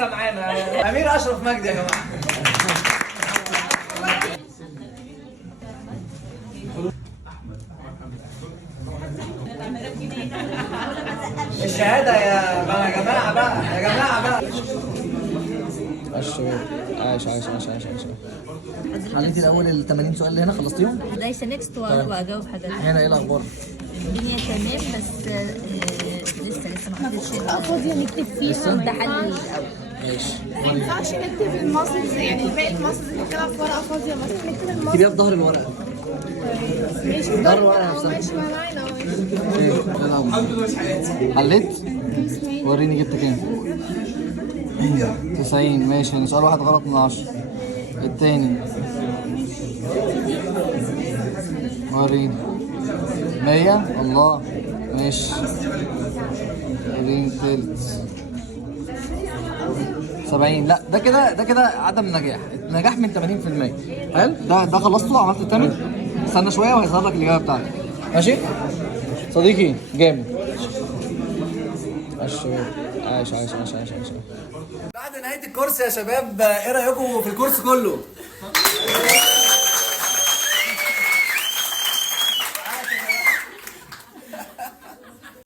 لسه معانا امير اشرف مجدي يا جماعه. الشهاده يا جماعه بقى، يا جماعه بقى. الشباب عايش عايش عايش عايش عايش. حليتي الاول ال 80 سؤال اللي هنا خلصتيهم؟ دايسه نيكست واجاوب حاجات. هنا ايه الاخبار؟ الدنيا تمام بس لسه ما حدش فاضية نكتب فيها تحلل الاول. ماشي. ما ينفعش نكتب الماسلز، يعني باقي الماسلز نكتبها في ورقة فاضية، مثلا نكتب الماسلز. اكتبيها في ظهر الورقه. ماشي ظهر الورقه نفسها. ماشي معانا. ايه الاخبار؟ حليت؟ وريني جبت كام؟ 90. ماشي، يعني سؤال واحد غلط من 10. التاني وريني 100. الله ماشي. وريني تلت 70. لا ده كده عدم نجاح. نجاح من 80%. حلو، ده خلصته عملت التامن. استنى شويه وهيظهر لك الاجابه بتاعتك. ماشي صديقي جامد. الشباب عايش عايش عايش عايش عايش. بعد نهايه الكورس يا شباب ايه رايكم في الكورس كله؟